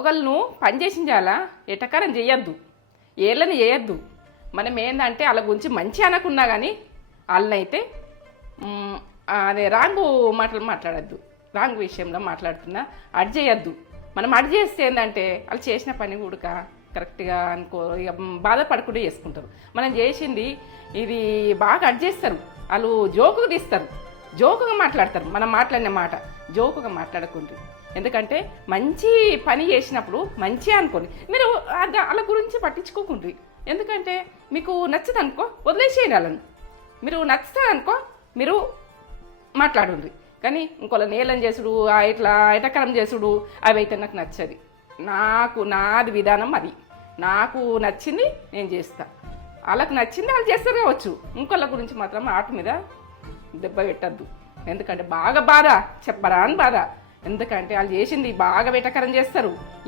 ఒకళ్ళను పని చేసించాలా ఎటకారం చేయొద్దు, ఏళ్ళని చేయొద్దు. మనం ఏంటంటే వాళ్ళ గురించి మంచి అనకున్నా కానీ వాళ్ళనైతే అదే రాంగు మాటలు మాట్లాడద్దు, రాంగ్ విషయంలో మాట్లాడుతున్నా అడ్ చేయొద్దు. మనం అడ్ చేస్తే ఏంటంటే వాళ్ళు చేసిన పని కూడా కరెక్ట్గా అనుకో, ఇక బాధపడకుండా చేసుకుంటారు. మనం చేసింది ఇది బాగా అడ్ చేస్తారు, వాళ్ళు జోకుగా తీస్తారు, జోకుగా మాట్లాడతారు. మనం మాట్లాడిన మాట జోకుగా మాట్లాడకుండా, ఎందుకంటే మంచి పని చేసినప్పుడు మంచిగా అనుకోండి. మీరు వాళ్ళ గురించి పట్టించుకోకుండ్రి, ఎందుకంటే మీకు నచ్చదు అనుకో వదిలేసేయండి వాళ్ళని. మీరు నచ్చుతుంది అనుకో మీరు మాట్లాడుండ్రి. కానీ ఇంకోళ్ళ నేలం చేసుడు, ఇట్లా ఎటకరం చేసుడు అవి అయితే నాకు నచ్చది. నాది విధానం అది, నాకు నచ్చింది నేను చేస్తా, వాళ్ళకి నచ్చింది వాళ్ళు చేస్తారు కావచ్చు. ఇంకోళ్ళ గురించి మాత్రం ఆట మీద దెబ్బ పెట్టద్దు, ఎందుకంటే బాగా బాధ చెప్పరా అని బాధ. ఎందుకంటే వాళ్ళు చేసింది బాగా వెటకరం చేస్తారు.